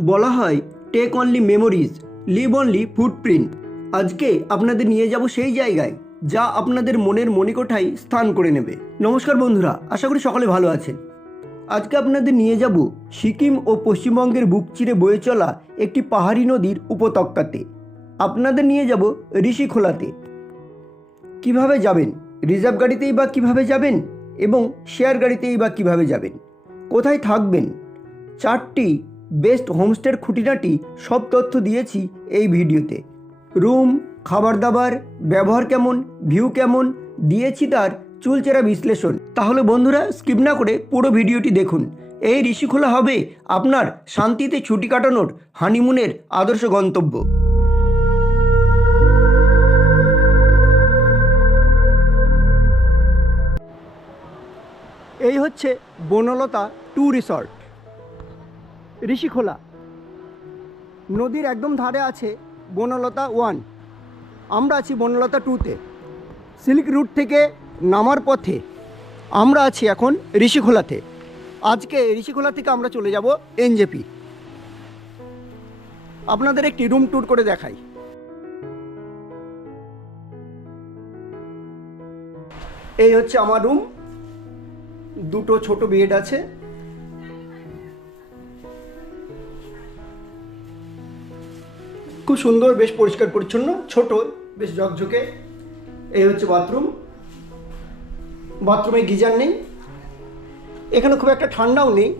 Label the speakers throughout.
Speaker 1: বলা হয় take only memories leave only footprint আজকে আপনাদের নিয়ে যাব সেই জায়গায়, যা আপনাদের মনের মণিকোঠায় স্থান করে নেবে। নমস্কার বন্ধুরা, আশা করি সকলে ভালো আছেন। আজকে আপনাদের নিয়ে যাব সিকিম ও পশ্চিমবঙ্গের বুক চিরে বয়ে চলা একটি পাহাড়ি নদীর উপত্যকাতে। আপনাদের নিয়ে যাব ঋষিখোলাতে। কীভাবে যাবেন? রিজার্ভ গাড়িতেই বা কীভাবে যাবেন? এবং শেয়ার গাড়িতেই বা কীভাবে যাবেন? কোথায় থাকবেন? চারটি বেস্ট হোমস্টের খুঁটিনাটি সব তথ্য দিয়েছি এই ভিডিওতে। রুম খাবার দাবার ব্যবহার কেমন, ভিউ কেমন, দিয়েছি তার চুলচেরা বিশ্লেষণ। তাহলে বন্ধুরা, স্কিপ না করে পুরো ভিডিওটি দেখুন। এই ঋষিখোলা হবে আপনার শান্তিতে ছুটি কাটানোর হানিমুনের আদর্শ গন্তব্য। এই হচ্ছে বনলতা টু রিসর্ট। ঋষিখোলা নদীর একদম ধারে আছে বনলতা ওয়ান। আমরা আছি বনলতা টুতে। সিল্ক রুট থেকে নামার পথে আমরা আছি এখন ঋষিখোলাতে আজকে ঋষিখোলা থেকে আমরা চলে যাব এনজেপি। আপনাদের একটি রুম ট্যুর করে দেখাই। এই হচ্ছে আমার রুম। দুটো ছোট বেড আছে। খুব সুন্দর, বেশ পরিষ্কার, পরিচ্ছন্ন, ছোট, বেশ ঝকঝকে। এই হচ্ছে বাথরুম। বাথরুমে গিজার নেই। এখানে খুব একটা ঠান্ডাও নেই।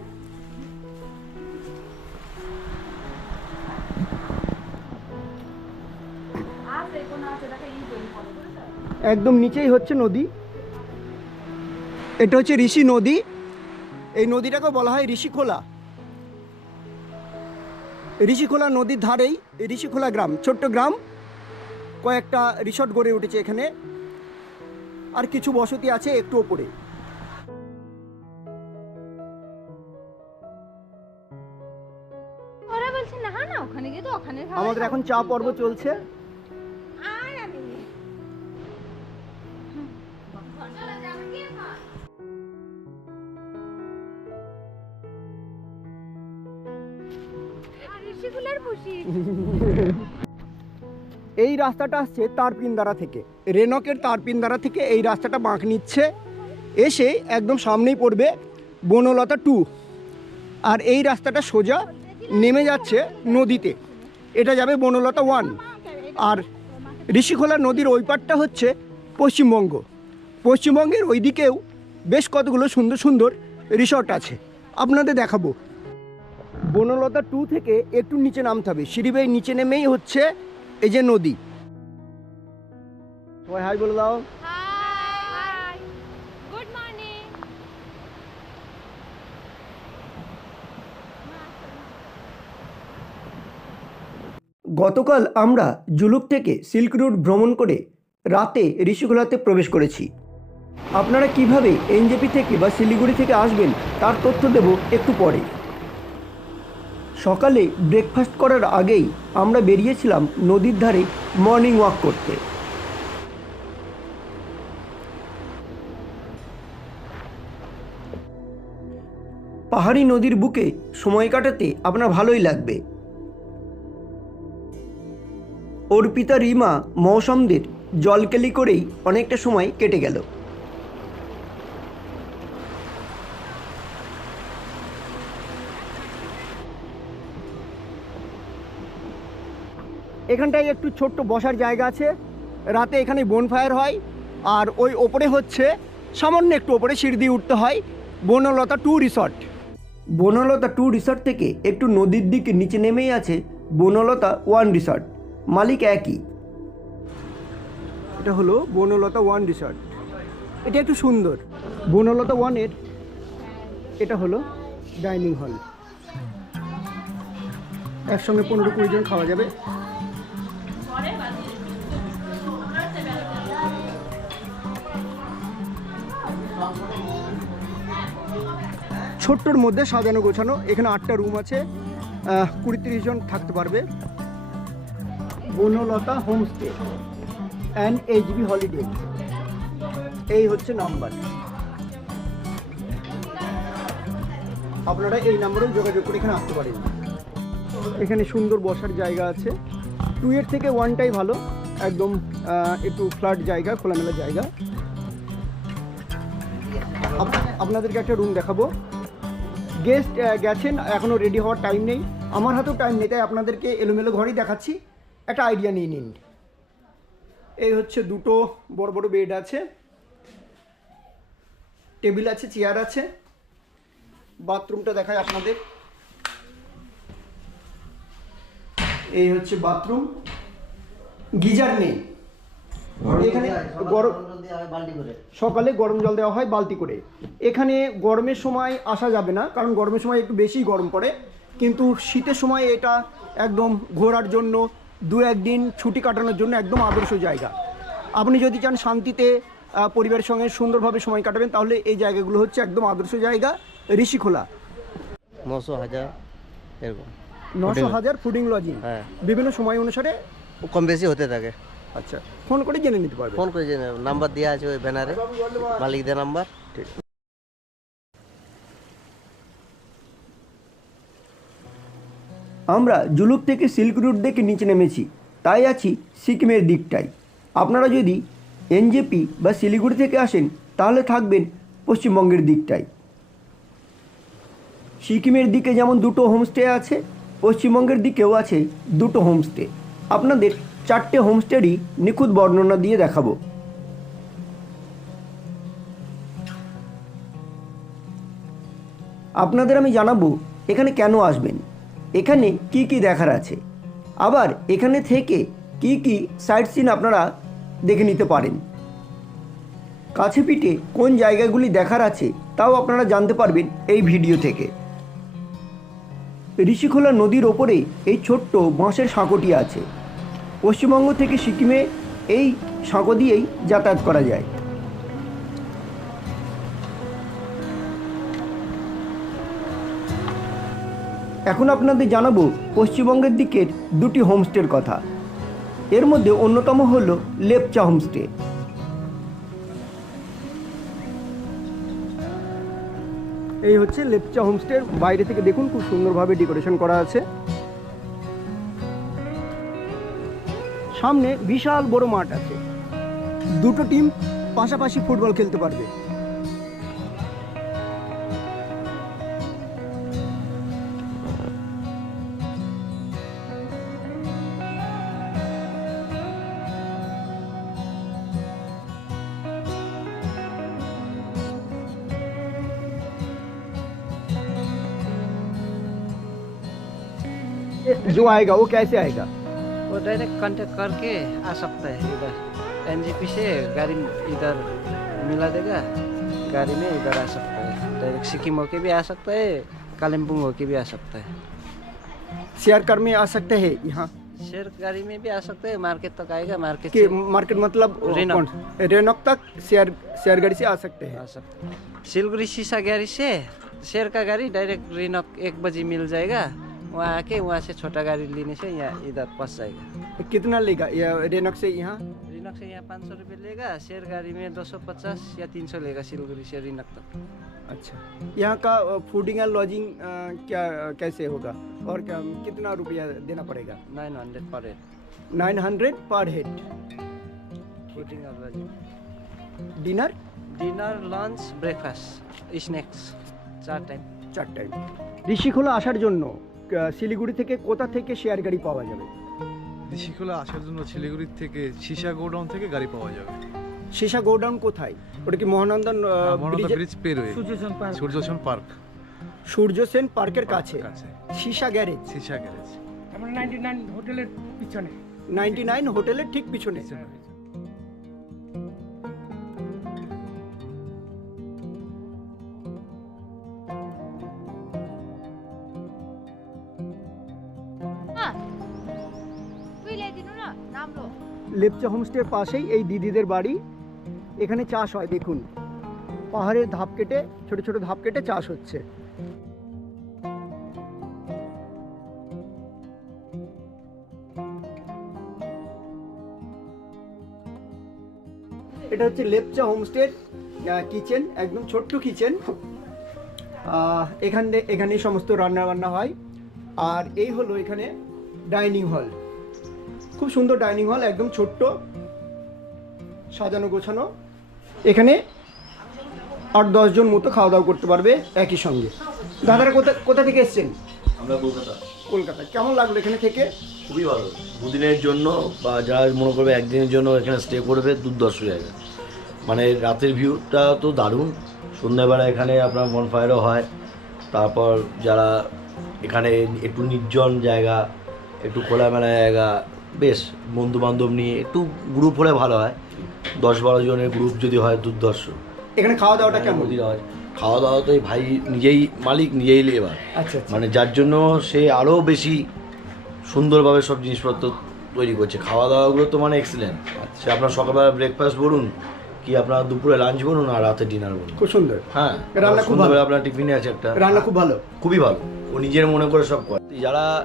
Speaker 1: একদম নিচেই হচ্ছে নদী। এটা হচ্ছে ঋষি নদী। এই নদীটাকে বলা হয় ঋষিখোলা। ঋষিখোলা নদীর ধারেই ঋষিখোলা গ্রাম ছোট্ট গ্রাম। কয়েকটা রিসর্ট গড়ে উঠেছে এখানে। আর কিছু বসতি আছে একটু ওপরে। আমাদের এখন চা পর্ব চলছে। রাস্তাটা আসছে তারপিনদারা থেকে। রেনকের তারপিনদারা থেকে এই রাস্তাটা বাঁক নিচ্ছে। এসে একদম সামনেই পড়বে বনলতা টু। আর এই রাস্তাটা সোজা নেমে যাচ্ছে নদীতে। এটা যাবে বনলতা ওয়ান। আর ঋষিখোলা নদীর ওই পারটা হচ্ছে পশ্চিমবঙ্গ। পশ্চিমবঙ্গের ওই দিকেও বেশ কতগুলো সুন্দর সুন্দর রিসর্ট আছে। আপনাদের দেখাবো। বনলতা টু থেকে একটু নিচে নামতে হবে। সিঁড়ি নিচে নেমেই হচ্ছে এই যে নদী। সবাই হাই বলে দাও।
Speaker 2: Good morning.
Speaker 1: গতকাল আমরা জুলুক থেকে সিল্ক রুট ভ্রমণ করে রাতে ঋষিখোলাতে প্রবেশ করেছি। আপনারা কীভাবে এনজেপি থেকে বা শিলিগুড়ি থেকে আসবেন তার তথ্য দেব একটু পরে। সকালে ব্রেকফাস্ট করার আগেই আমরা বেরিয়েছিলাম নদীর ধারে মর্নিং ওয়াক করতে। পাহাড়ি নদীর বুকে সময় কাটাতে আপনার ভালোই লাগবে। অর্পিতা রিমা মৌসমদের জলকেলি করেই অনেকটা সময় কেটে গেল। এখানটায় একটু ছোট্ট বসার জায়গা আছে। রাতে এখানে বনফায়ার হয়। আর ওই ওপরে হচ্ছে সামান্য একটু ওপরে সিঁড়ি দিয়ে উঠতে হয় Banalata two resort. Banalata two resort থেকে একটু নদীর দিকে নিচে নেমেই আছে বনলতা ওয়ান রিসর্ট। মালিক একই। এটা হলো বনলতা ওয়ান রিসর্ট। এটা একটু সুন্দর। বনলতা ওয়ানের এটা হলো ডাইনিং হল। একসঙ্গে পনেরো কুড়ি জন খাওয়া যাবে। ছোট্টর মধ্যে সাজানো গোছানো। এখানে আটটা রুম আছে। কুড়ি তিরিশ জন থাকতে পারবে। Banalata homestay and HB holiday এই হচ্ছে নাম্বার আপনারা এই নাম্বারেও যোগাযোগ করে এখানে আসতে পারেন। এখানে সুন্দর বসার জায়গা আছে। টু এর থেকে ওয়ানটাই ভালো। একদম একটু ফ্ল্যাট জায়গা, খোলামেলা জায়গা। আপ- আপনাদেরকে একটা রুম দেখাবো। গেস্ট গেছেন এখনও রেডি হওয়ার টাইম নেই। আমার হাতেও টাইম নেই, তাই আপনাদেরকে এলোমেলো ঘরেই দেখাচ্ছি। একটা আইডিয়া নিয়ে নিন। এই হচ্ছে দুটো বড় বড় বেড আছে। টেবিল আছে চেয়ার আছে। বাথরুমটা দেখায় আপনাদের। এই হচ্ছে বাথরুম গিজার নেই। এখানে গরম সকালে গরম জল দেওয়া হয় বালতি করে। এখানে গরমের সময় আসা যাবে না কারণ গরমের সময় একটু বেশি গরম পড়ে। কিন্তু শীতের সময় এটা একদম ঘোরার জন্য দু একদিন ছুটি কাটানোর জন্য একদম আদর্শ জায়গা। আপনি যদি চান শান্তিতে পরিবারের সঙ্গে সুন্দরভাবে সময় কাটাবেন তাহলে এই জায়গাগুলো হচ্ছে একদম আদর্শ জায়গা ঋষিখোলা।
Speaker 3: নশো হাজার এরকম।
Speaker 1: নশো হাজার ফুডিং লজিং
Speaker 3: হ্যাঁ।
Speaker 1: বিভিন্ন সময় অনুসারে
Speaker 3: কম বেশি হতে থাকে।
Speaker 1: আচ্ছা ফোন করে জেনে নিতে পারবেন
Speaker 3: ফোন করে জেনে নাম্বার দেওয়া আছে ওই ব্যানারে। মালিকদের নাম্বার। ঠিক।
Speaker 1: আমরা জুলুক থেকে সিল্ক রুট দেখে নিচে নেমেছি। তাই আছি সিকিমের দিকটায়। আপনারা যদি এনজেপি বা শিলিগুড়ি থেকে আসেন তাহলে থাকবেন পশ্চিমবঙ্গের দিকটায়। সিকিমের দিকে যেমন দুটো হোমস্টে আছে পশ্চিমবঙ্গের দিকেও আছে দুটো হোমস্টে। আপনাদের চারটে হোমস্টেরই নিখুঁত বর্ণনা দিয়ে দেখাবো। আপনাদের আমি জানাব, এখানে কেন আসবেন? এখানে কি কি দেখার আছে? আবার এখানে থেকে কি কি সাইট সিন আপনারা দেখে নিতে পারেন। কাছে পিঠে কোন জায়গাগুলি দেখার আছে, তাও আপনারা জানতে পারবেন এই ভিডিও থেকে। ঋষিখোলা নদীর ওপরে এই ছোট্ট বাঁশের সাঁকোটি আছে। পশ্চিমবঙ্গ থেকে সিকিমে এই সাঁকো দিয়েই যাতায়াত করা যায়। এখন আপনাদের জানাব পশ্চিমবঙ্গের দিকের দুটি হোমস্টের কথা। এর মধ্যে অন্যতম হলো লেপচা হোমস্টে। এই হচ্ছে লেপচা হোমস্টের বাইরে থেকে দেখুন খুব সুন্দরভাবে ডেকোরেশন করা আছে। সামনে বিশাল বড় মাঠ আছে দুটো টিম পাশাপাশি ফুটবল খেলতে পারবে जो आएगा वो कैसे आएगा
Speaker 4: वो डायरेक्ट कांटेक्ट करके आ सकता है इधर। एनजीपी से गाड़ी इधर मिला देगा गाड़ी में इधर आ सकता है। डायरेक्ट सिक्किम होके भी आ सकता है कालिम्पोंग होके भी आ सकता है।
Speaker 1: शेयर कर में आ सकते हैं यहाँ?
Speaker 4: शेयर गाड़ी में भी आ सकते है मार्केट तक आएगा मार्केट
Speaker 1: कि मार्केट मतलब
Speaker 4: रेनॉक।
Speaker 1: तक शेयर शेयर गाड़ी से आ सकते हैं?
Speaker 4: आ सकता सिलगुड़ी शीशा गाड़ी से शेयर का गाड़ी डायरेक्ट रिनॉक एक बजे मिल जाएगा। वहाँ आके वहाँ से छोटा गाड़ी लेने से यहाँ इधर पहुँच जाएगा
Speaker 1: कितना लेगा ये रेनॉक से यहाँ
Speaker 4: रिनॉक से यहाँ पाँच सौ रुपये लेगा शेयर गाड़ी में दो सौ पचास या तीन सौ लेगा सिलगुड़ी से रिनॉक तक
Speaker 1: अच्छा यहाँ का फूडिंग एंड लॉजिंग क्या कैसे होगा और क्या कितना रुपया देना पड़ेगा
Speaker 4: nine hundred per head
Speaker 1: nine hundred per head
Speaker 4: fooding और lodging
Speaker 1: dinner
Speaker 4: dinner lunch breakfast snacks চার টাইম
Speaker 1: চার টাইম ঋষিখোলা আসার জন্য আহ, শিলিগুড়ি থেকে কোথা থেকে শেয়ার গাড়ি পাওয়া যাবে?
Speaker 5: ঋষিখোলা আসার জন্য শিলিগুড়ির থেকে সীসা গোডাউন থেকে গাড়ি পাওয়া যাবে।
Speaker 1: সীসা গোডাউন কোথায়? ওটা কি মহানন্দন
Speaker 5: ব্রিজ পেরোয় সূর্যসন পার্ক।
Speaker 1: সূর্য সেন পার্কের কাছে।
Speaker 5: কাছে।
Speaker 1: সীসা গ্যারেজ?
Speaker 5: সীসা গ্যারেজ।
Speaker 6: আমরা নাইনটি নাইন হোটেলের পিছনে।
Speaker 1: নাইনটি নাইন হোটেলের ঠিক পিছনে। লেপচা হোমস্টের পাশেই এই দিদিদের বাড়ি। এখানে চাষ হয়, দেখুন। পাহাড়ের ধাপ কেটে, ছোট ছোট ধাপ কেটে চাষ হচ্ছে। এটা হচ্ছে লেপচা হোমস্টের কিচেন, একদম ছোট্ট কিচেন। এখানে এখানে সমস্ত রান্না বান্না হয়। আর এই হলো এখানে ডাইনিং হল। খুব সুন্দর ডাইনিং হল একদম ছোট্ট সাজানো গোছানো। এখানে আট দশজন মতো খাওয়া দাওয়া করতে পারবে একই সঙ্গে। দাদারা কোথা কোথা থেকে এসছেন?
Speaker 7: আমরা কলকাতা।
Speaker 1: কলকাতা। কেমন লাগল এখানে থেকে?
Speaker 7: খুবই ভালো। দুদিনের জন্য বা যারা মনে করবে একদিনের জন্য এখানে স্টে করবে দুর্দর্শ জায়গা। মানে রাতের ভিউটা তো দারুণ। সন্ধ্যাবেলা এখানে আপনার বনফায়ারও হয়। তারপর যারা এখানে একটু নির্জন জায়গা একটু খোলামেলা জায়গা বেশ বন্ধু বান্ধব নিয়ে একটু গ্রুপ হলে ভালো হয়। দশ বারো জনের গ্রুপ যদি হয় দুর্দর্শ
Speaker 1: এখানে খাওয়া দাওয়াটা কেমন?
Speaker 7: নদীর হয়। খাওয়া দাওয়া তো এই ভাই নিজেই মালিক নিজেই লেবার।
Speaker 1: আচ্ছা আচ্ছা।
Speaker 7: মানে যার জন্য সে আরও বেশি সুন্দরভাবে সব জিনিসপত্র তৈরি করছে। খাওয়া দাওয়াগুলো তো মানে এক্সিলেন্ট সে আপনার সকালবেলা ব্রেকফাস্ট বলুন কি আপনার দুপুরে লাঞ্চ বলুন আর রাতে ডিনার বলুন।
Speaker 1: খুব সুন্দর।
Speaker 7: হ্যাঁ
Speaker 1: রান্না খুব ভালো।
Speaker 7: আপনার টিফিনে আছে একটা।
Speaker 1: রান্না খুব ভালো।
Speaker 7: খুবই ভালো। ও নিজের মনে করে সব করে। যারা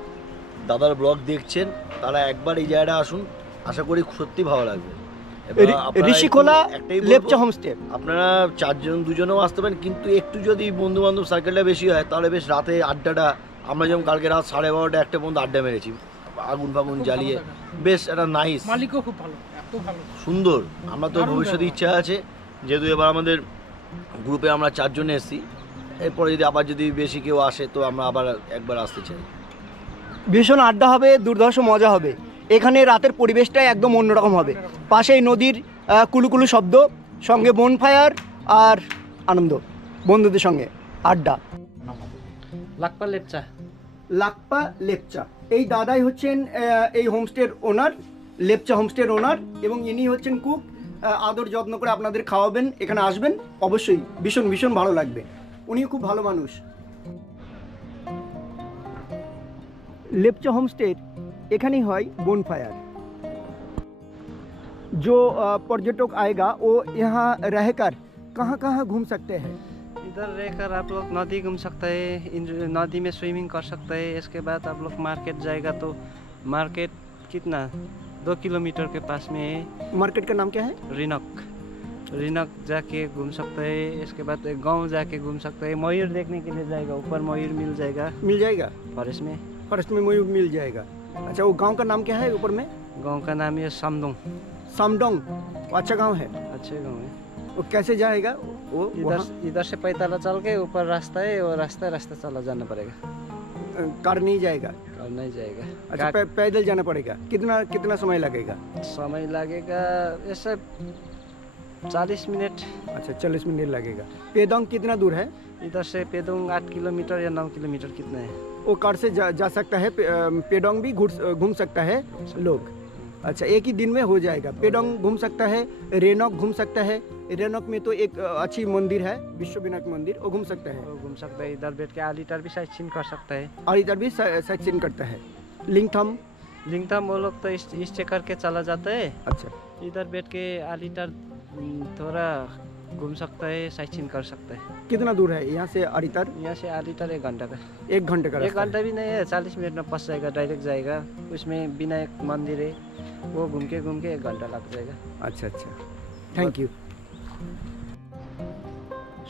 Speaker 7: দাদার ব্লগ দেখছেন তারা একবার এই জায়গাটা আসুন আশা করি সত্যি ভালো লাগবে।
Speaker 1: লেপচা হোমস্টে।
Speaker 7: আপনারা চারজন দুজনেও আসতে পারেন কিন্তু একটু যদি বন্ধু বান্ধব সার্কেলটা বেশি হয় তাহলে বেশ রাতে আড্ডাটা আমরা যেমন কালকে রাত সাড়ে বারোটা একটা পর্যন্ত আড্ডা মেরেছি আগুন ফাগুন জ্বালিয়ে। বেশ একটা নাইস
Speaker 6: মালিকও খুব ভালো এত ভালো।
Speaker 7: সুন্দর। আমরা তো ভবিষ্যতে ইচ্ছা আছে যেহেতু এবার আমাদের গ্রুপে আমরা চারজনে এসেছি এরপরে যদি আবার যদি বেশি কেউ আসে তো আমরা আবার একবার আসতে চাই।
Speaker 1: ভীষণ আড্ডা হবে দুর্ধর্ষ মজা হবে। এখানে রাতের পরিবেশটাই একদম অন্যরকম হবে। পাশেই নদীর কুলুকুলু শব্দ সঙ্গে বনফায়ার আর আনন্দ বন্ধুদের সঙ্গে আড্ডা।
Speaker 4: লাকপা লেপচা।
Speaker 1: লাকপা লেপচা। এই দাদাই হচ্ছেন এই হোমস্টের ওনার লেপচা হোমস্টের ওনার এবং ইনি হচ্ছেন কুক আদর যত্ন করে আপনাদের খাওয়াবেন এখানে আসবেন। অবশ্যই ভীষণ ভীষণ ভালো লাগবে। উনিও খুব ভালো মানুষ। লেপচা হোমস্টের এখানেই হয় বনফায়ার जो अ, पर्यटक आएगा वो यहाँ रहकर कहाँ कहाँ घूम सकते हैं
Speaker 4: इधर रहकर आप लोग नदी घूम सकते हैं इन- नदी में स्विमिंग कर सकते हैं इसके बाद आप लोग मार्केट जाएगा तो मार्केट कितना दो किलोमीटर के पास में है
Speaker 1: मार्केट का नाम क्या है
Speaker 4: रिनक रिनक जाके घूम सकते हैं इसके बाद एक गांव जाके घूम सकते हैं मयूर देखने के लिए जाएगा ऊपर मयूर मिल जाएगा
Speaker 1: मिल जाएगा
Speaker 4: फॉरेस्ट में
Speaker 1: फ़र्स्ट में मयूर मिल जाएगा। अच्छा वो गाँव का नाम क्या है ऊपर में?
Speaker 4: गाँव का नाम है
Speaker 1: सामडोंग। वो अच्छा गाँव है?
Speaker 4: अच्छे गाँव है।
Speaker 1: वो कैसे जाएगा? वो
Speaker 4: इधर इधर से पैताला चल के ऊपर रास्ता है वो रास्ता रास्ता चला जाना पड़ेगा।
Speaker 1: कार नहीं जाएगा?
Speaker 4: और नहीं जाएगा।
Speaker 1: अच्छा पैदल जाना पड़ेगा। कितना कितना समय लगेगा?
Speaker 4: समय लगेगा ऐसे चालीस मिनट।
Speaker 1: अच्छा चालीस मिनट लगेगा। पेदोंग कितना दूर है?
Speaker 4: इधर से पेदोंग आठ किलोमीटर या नौ किलोमीटर कितना है।
Speaker 1: वो कार से जा, जा सकता है पे, पेडोंग भी घूम सकता है लोग। अच्छा एक ही दिन में हो जाएगा। पेडोंग घूम सकता है रेनॉक घूम सकता है। रेनॉक में तो एक अच्छी मंदिर है विश्व विनायक मंदिर वो घूम सकता है।
Speaker 4: घूम सकता है इधर बैठ के आलीटर भी साइड सीन कर सकता है।
Speaker 1: और इधर भी साइट सीन करता है। लिंगथम?
Speaker 4: लिंगथम वो लोग तो इस इस चक्कर के चला जाता है।
Speaker 1: अच्छा।
Speaker 4: इधर बैठ के आलीटर थोड़ा घूम सकता है साइड सीन कर सकता है
Speaker 1: कितना दूर है यहाँ से अरितर
Speaker 4: यहाँ से आलीटर एक घंटा का
Speaker 1: एक घंटे का
Speaker 4: एक
Speaker 1: रास्ता है।
Speaker 4: घंटा भी नहीं है चालीस मिनट में फंस जाएगा डायरेक्ट जाएगा उसमें विनायक मंदिर है वो घूम के घूम के एक घंटा लग जाएगा
Speaker 1: আচ্ছা আচ্ছা থ্যাংক ইউ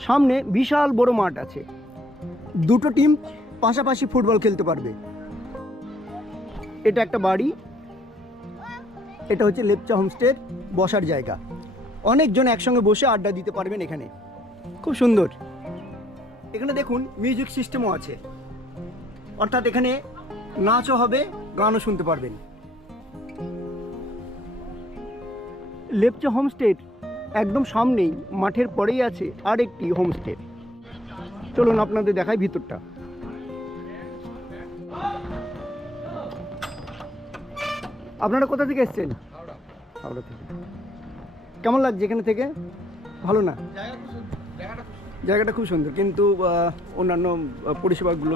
Speaker 1: সামনে বিশাল বড় মাঠ আছে দুটো টিম পাশাপাশি ফুটবল খেলতে পারবে এটা একটা বাড়ি এটা হচ্ছে লেপচা হোমস্টের বসার জায়গা অনেকজন একসঙ্গে বসে আড্ডা দিতে পারবেন এখানে। খুব সুন্দর। এখানে দেখুন, মিউজিক সিস্টেমও আছে। অর্থাৎ এখানে নাচও হবে, গানও শুনতে পারবেন। লেপচা হোমস্টের একদম সামনেই, মাঠের পরেই আছে আর একটি হোমস্টে চলুন আপনাদের দেখাই ভিতরটা। আপনারা কোথা থেকে এসেছেন? হাওড়া থেকে। কেমন লাগছে এখানে থেকে? ভালো না? জায়গাটা খুব সুন্দর কিন্তু অন্যান্য পরিষেবাগুলো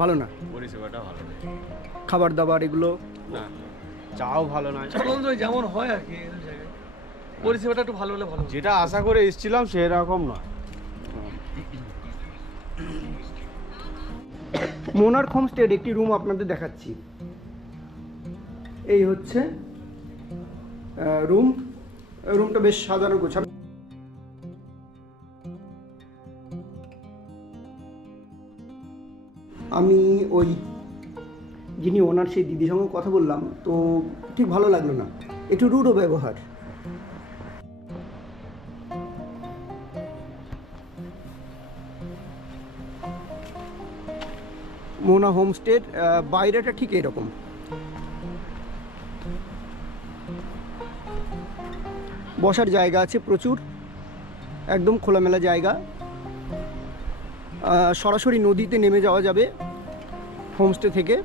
Speaker 1: ভালো না
Speaker 5: পরিষেবাটা ভালো
Speaker 1: খাবার দাবার এগুলো?
Speaker 5: চাও ভালো নয়
Speaker 6: যেমন হয় আর কি পরিষেবাটা একটু ভালো হলে ভালো
Speaker 5: যেটা আশা করে এসেছিলাম সেরকম নয়।
Speaker 1: মোনার্ক হোমস্টের একটি রুম আপনাদের দেখাচ্ছি। এই হচ্ছে রুম রুমটা বেশ সাজানো গোছানো। আমি ওই যিনি ওনার সেই দিদির সঙ্গে কথা বললাম, তো ঠিক ভালো লাগল না। একটু রুডও ব্যবহার। মোনা হোমস্টের বাইরেটা ঠিক এরকম। বসার জায়গা আছে প্রচুর, একদম খোলামেলা জায়গা। সরাসরি নদীতে নেমে যাওয়া যাবে হোমস্টে থেকে।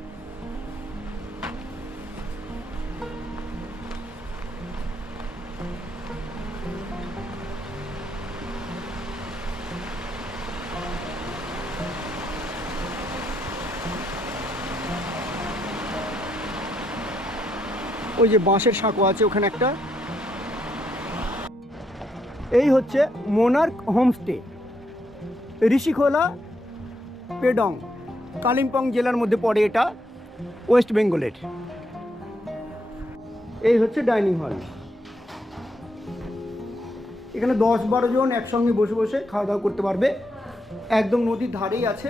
Speaker 1: ওই যে বাঁশের সাঁকো আছে ওখানে একটা। এই হচ্ছে মোনার্ক হোমস্টে ঋষিখোলা, পেডং, কালিম্পং জেলার মধ্যে পড়ে এটা ওয়েস্ট বেঙ্গলের এই হচ্ছে ডাইনিং হল এখানে দশ বারো জন একসঙ্গে বসে বসে খাওয়া দাওয়া করতে পারবে। একদম নদীর ধারেই আছে।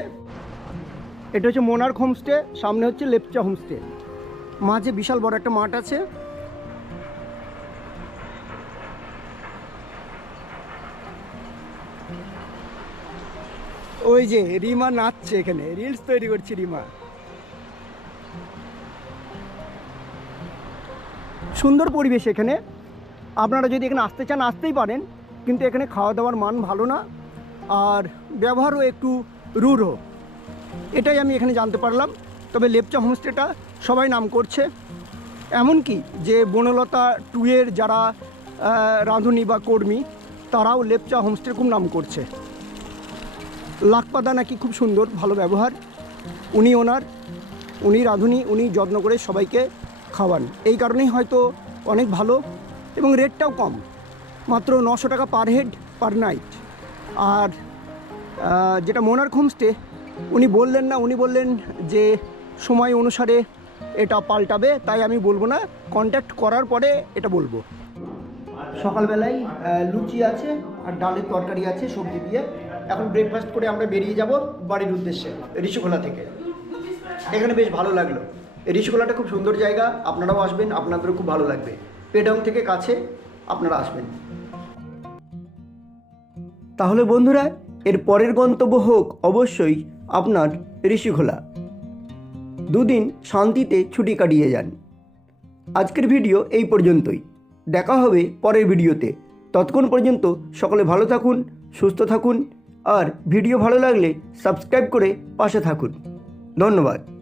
Speaker 1: এটা হচ্ছে মোনার্ক হোমস্টে সামনে হচ্ছে লেপচা হোমস্টে মাঝে বিশাল বড় একটা মাঠ আছে। ওই যে, রিমা নাচছে এখানে। রিলস তৈরি করছে রিমা। সুন্দর পরিবেশ এখানে। আপনারা যদি এখানে আসতে চান, আসতেই পারেন। কিন্তু এখানে খাওয়া দাওয়ার মান ভালো না। আর ব্যবহারও একটু রূঢ়। এটাই আমি এখানে জানতে পারলাম। তবে লেপচা হোমস্টেটা সবাই নাম করছে। এমনকি যে বনলতা টুয়ের যারা রাঁধুনি বা কর্মী, তারাও লেপচা হোমস্টের খুব নাম করছে। লাকপাদা নাকি খুব সুন্দর, ভালো ব্যবহার। উনি ওনার, উনি রাঁধুনি, উনি যত্ন করে সবাইকে খাওয়ান। এই কারণেই হয়তো অনেক ভালো এবং রেটটাও কম। মাত্র নশো টাকা পার হেড, পার নাইট। আর যেটা মোনার্ক হোমস্টে উনি বললেন না, উনি বললেন যে সময় অনুসারে এটা পাল্টাবে, তাই আমি বলব না। কন্ট্যাক্ট করার পরে এটা বলব। সকালবেলায় লুচি আছে আর ডালের তরকারি আছে, সবজি দিয়ে। এখন ব্রেকফাস্ট করে আমরা বেরিয়ে যাব বাড়ির উদ্দেশ্যে ঋষিখোলা থেকে। এখানে বেশ ভালো লাগল। ঋষিখোলাটা খুব সুন্দর জায়গা, আপনারাও আসবেন, আপনাদেরও খুব ভালো লাগবে। পেডং থেকে কাছে আপনারা আসবেন। তাহলে বন্ধুরা, এর পরের গন্তব্য হোক অবশ্যই আপনার ঋষিখোলা দুদিন শান্তিতে ছুটি কাটিয়ে যান। আজকের ভিডিও এই পর্যন্তই। দেখা হবে পরের ভিডিওতে। ততক্ষণ পর্যন্ত সকলে ভালো থাকুন, সুস্থ থাকুন। আর ভিডিও ভালো লাগলে সাবস্ক্রাইব করে পাশে থাকুন। ধন্যবাদ।